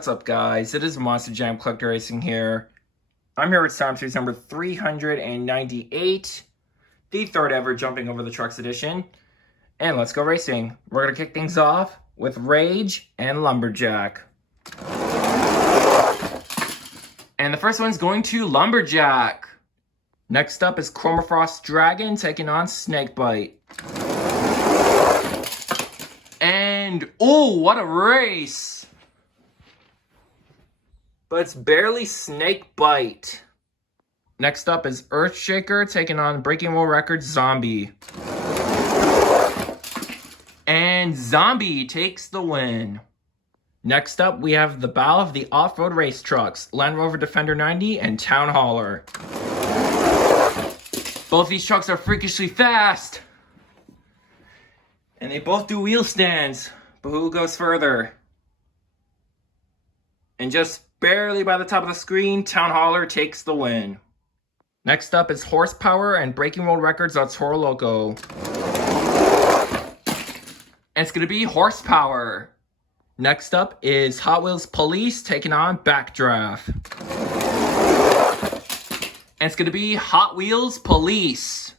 What's up, guys? It is Monster Jam Collector Racing here. I'm here with Sam Series number 398, the third ever Jumping Over the Trucks edition. And let's go racing. We're going to kick things off with Rage and Lumberjack. And the first one's going to Lumberjack. Next up is Chromafrost Dragon taking on Snakebite. And, oh, what a race! But it's barely Snakebite. Next up is Earthshaker taking on Breaking World Records Zombie. And Zombie takes the win. Next up, we have the battle of the off-road race trucks, Land Rover Defender 90 and Town Hauler. Both these trucks are freakishly fast. And they both do wheel stands, but who goes further? And just barely by the top of the screen, Town Hauler takes the win. Next up is Horsepower and Breaking World Records on Toro Loco. And it's going to be Horsepower. Next up is Hot Wheels Police taking on Backdraft. And it's going to be Hot Wheels Police.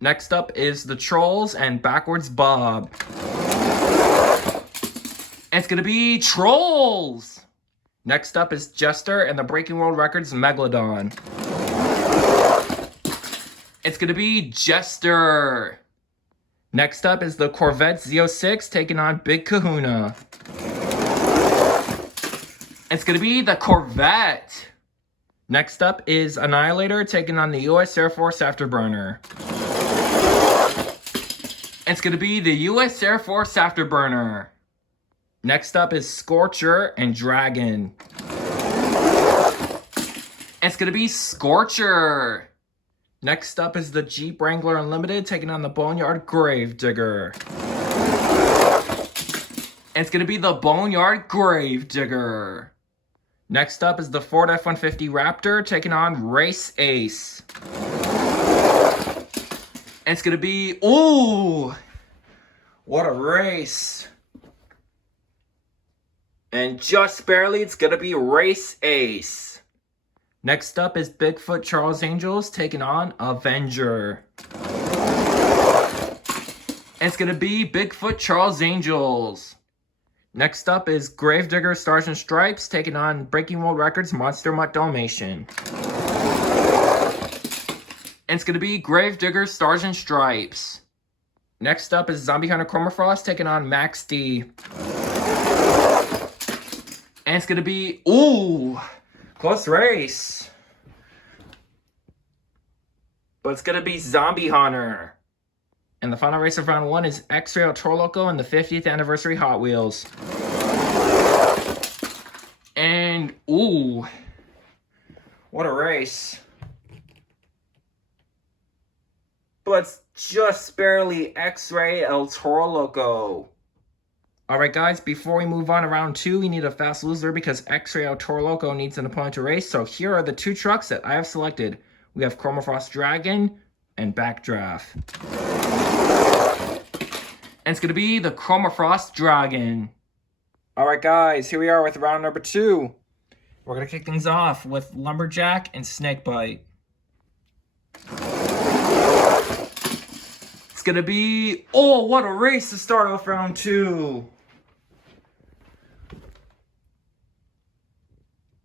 Next up is the Trolls and Backwards Bob. And it's going to be Trolls. Next up is Jester and the Breaking World Records Megalodon. It's going to be Jester. Next up is the Corvette Z06 taking on Big Kahuna. It's going to be the Corvette. Next up is Annihilator taking on the US Air Force Afterburner. It's going to be the US Air Force Afterburner. Next up is Scorcher and Dragon. It's going to be Scorcher. Next up is the Jeep Wrangler Unlimited taking on the Boneyard Gravedigger. It's going to be the Boneyard Gravedigger. Next up is the Ford F-150 Raptor taking on Race Ace. And it's going to be, ooh, what a race. And just barely, it's going to be Race Ace. Next up is Bigfoot Charles Angels taking on Avenger. And it's going to be Bigfoot Charles Angels. Next up is Gravedigger Stars and Stripes taking on Breaking World Records Monster Mutt Dalmatian. And it's going to be Gravedigger Stars and Stripes. Next up is Zombie Hunter Chromafrost taking on Max D. And it's going to be, ooh, close race. But it's going to be Zombie Hunter. And the final race of round one is X-Ray Toro Loco and the 50th Anniversary Hot Wheels. And, ooh, what a race. But it's just barely X-Ray El Toro Loco. Alright guys, before we move on to round two, we need a fast loser because X-Ray El Toro Loco needs an opponent to race. So here are the two trucks that I have selected. We have Chromafrost Dragon and Backdraft. And it's going to be the Chromafrost Dragon. Alright guys, here we are with round number two. We're going to kick things off with Lumberjack and Snakebite. It's going to be, oh, what a race to start off round two.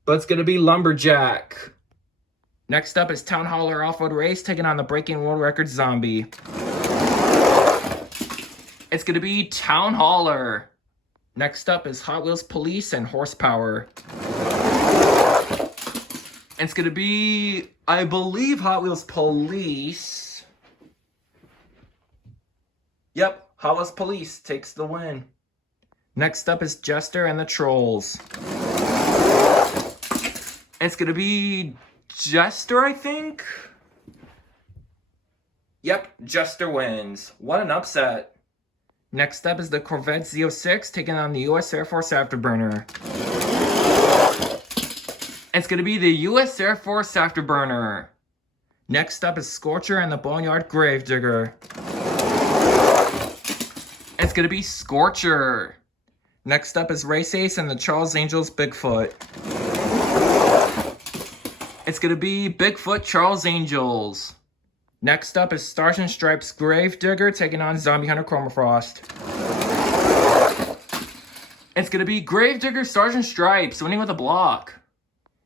But it's going to be Lumberjack. Next up is Town Hauler Off-Road Race taking on the Breaking World Records Zombie. It's going to be Town Hauler. Next up is Hot Wheels Police and Horsepower. It's going to be, I believe, Hot Wheels Police. Yep, Hot Wheels Police takes the win. Next up is Jester and the Trolls. It's going to be Jester, I think? Yep, Jester wins. What an upset. Next up is the Corvette Z06 taking on the US Air Force Afterburner. It's going to be the US Air Force Afterburner. Next up is Scorcher and the Boneyard Gravedigger. It's going to be Scorcher. Next up is Race Ace and the Charles Angels Bigfoot. It's going to be Bigfoot Charles Angels. Next up is Stars and Stripes Gravedigger taking on Zombie Hunter Chromafrost. It's going to be Gravedigger Stars and Stripes winning with a block.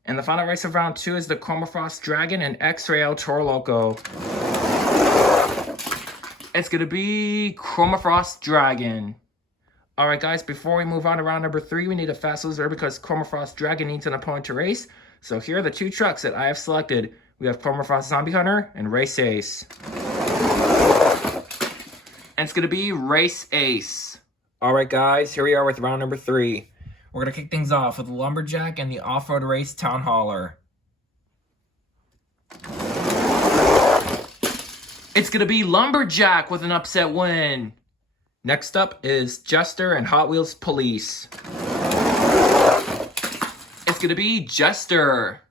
And the final race of round 2 is the Chromafrost Dragon and X-Ray El Toro Loco. It's going to be Chromafrost Dragon. Alright guys, before we move on to round number 3, we need a fast loser because Chromafrost Dragon needs an opponent to race. So here are the 2 trucks that I have selected. We have Chromafrost Zombie Hunter and Race Ace. And it's going to be Race Ace. Alright guys, here we are with round number 3. We're going to kick things off with the Lumberjack and the Off-Road Race Town Hauler. It's going to be Lumberjack with an upset win. Next up is Jester and Hot Wheels Police. It's going to be Jester.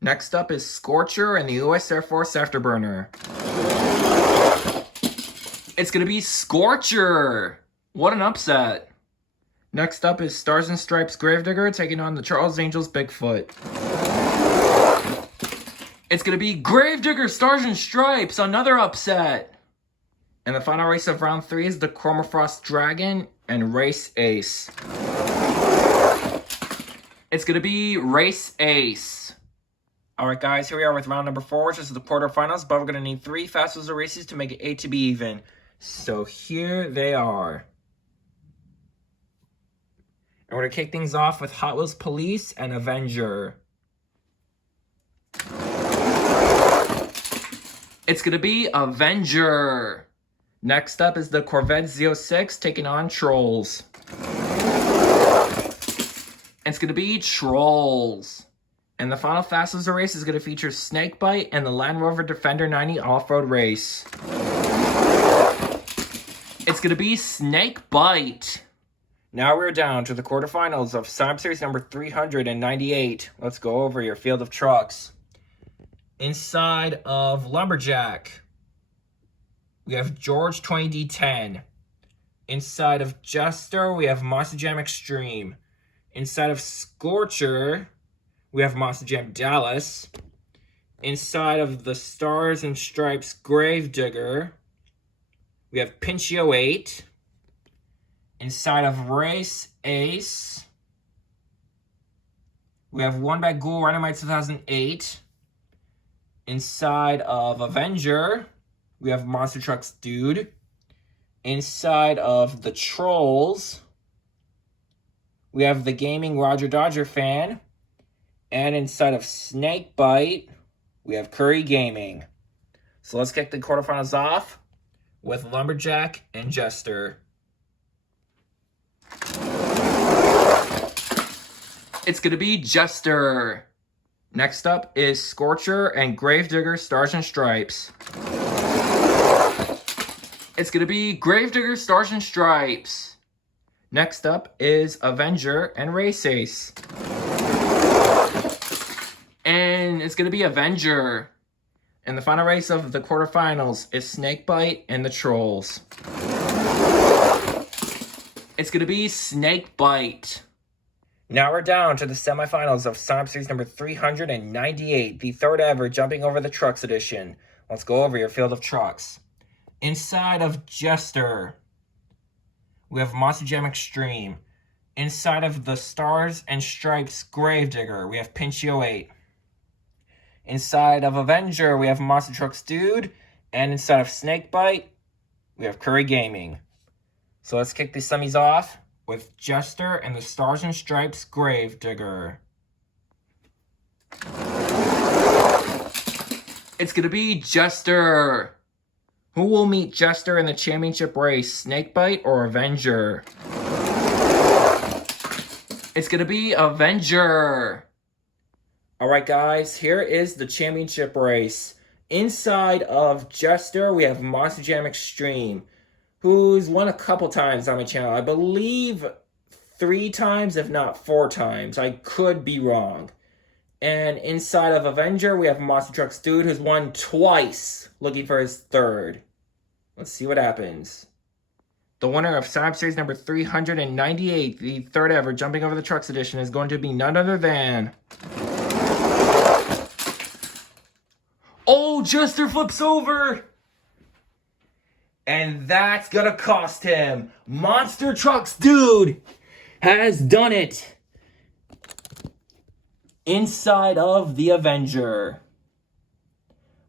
Next up is Scorcher and the US Air Force Afterburner. It's going to be Scorcher. What an upset. Next up is Stars and Stripes Gravedigger taking on the Charles Angels Bigfoot. It's going to be Gravedigger Stars and Stripes, another upset. And the final race of round 3 is the Chromafrost Dragon and Race Ace. It's going to be Race Ace. Alright guys, here we are with round number 4, which is the quarterfinals, but we're going to need 3 fast loser races to make it 8 to be even. So here they are. And we're going to kick things off with Hot Wheels Police and Avenger. It's going to be Avenger. Next up is the Corvette Z06 taking on Trolls. It's going to be Trolls. And the final fast loser race is going to feature Snakebite and the Land Rover Defender 90 Off-Road Race. It's going to be Snakebite. Now we're down to the quarterfinals of Slam Series number 398. Let's go over your field of trucks. Inside of Lumberjack, we have George 20D10. Inside of Jester, we have Monster Jam Extreme. Inside of Scorcher, we have Monster Jam Dallas. Inside of the Stars and Stripes Gravedigger, we have Pinchio 8. Inside of Race Ace, we have One Bag Ghoul Dynamite 2008. Inside of Avenger, we have Monster Trucks Dude. Inside of the Trolls, we have the Gaming Roger Dodger Fan. And inside of Snakebite, we have Curry Gaming. So let's kick the quarterfinals off with Lumberjack and Jester. It's going to be Jester. Next up is Scorcher and Gravedigger Stars and Stripes. It's going to be Gravedigger Stars and Stripes. Next up is Avenger and Race Ace. And it's going to be Avenger. And the final race of the quarterfinals is Snakebite and the Trolls. It's going to be Snakebite. Now we're down to the semifinals of Slam Series number 398, the third ever Jumping Over the Trucks edition. Let's go over your field of trucks. Inside of Jester, we have Monster Jam Extreme. Inside of the Stars and Stripes Gravedigger, we have Pinchio 8. Inside of Avenger, we have Monster Trucks Dude. And inside of Snakebite, we have Curry Gaming. So let's kick the semis off with Jester and the Stars and Stripes Gravedigger. It's going to be Jester. Who will meet Jester in the championship race, Snakebite or Avenger? It's going to be Avenger. Alright guys, here is the championship race. Inside of Jester, we have Monster Jam Extreme, who's won a couple times on my channel. I believe 3 times, if not 4 times. I could be wrong. And inside of Avenger, we have Monster Trucks Dude, who's won twice, looking for his 3rd. Let's see what happens. The winner of Sign Up Series number 398, the third ever Jumping Over the Trucks edition, is going to be none other than... Oh, Jester flips over! And that's gonna cost him. Monster Trucks Dude has done it. Inside of the Avenger.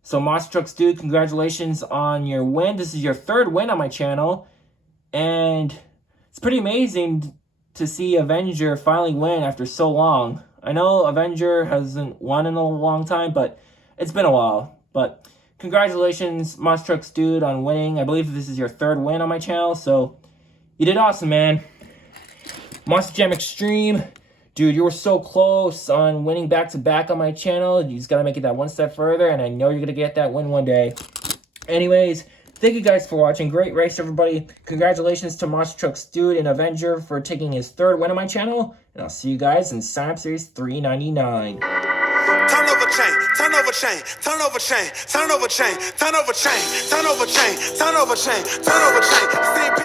So Monster Trucks Dude, congratulations on your win. This is your third win on my channel. And it's pretty amazing to see Avenger finally win after so long. I know Avenger hasn't won in a long time, but it's been a while. But congratulations, Monster Trucks Dude, on winning. I believe this is your third win on my channel, so you did awesome, man. Monster Jam Extreme. Dude, you were so close on winning back-to-back on my channel. You just got to make it that one step further, and I know you're going to get that win one day. Anyways, thank you guys for watching. Great race, everybody. Congratulations to Monster Trucks Dude and Avenger for taking his third win on my channel. And I'll see you guys in Sign Up Series 399. Turn over chain, turn over chain, turn over chain, turn over chain, turn over chain, turn over chain, turn over chain, turn over chain.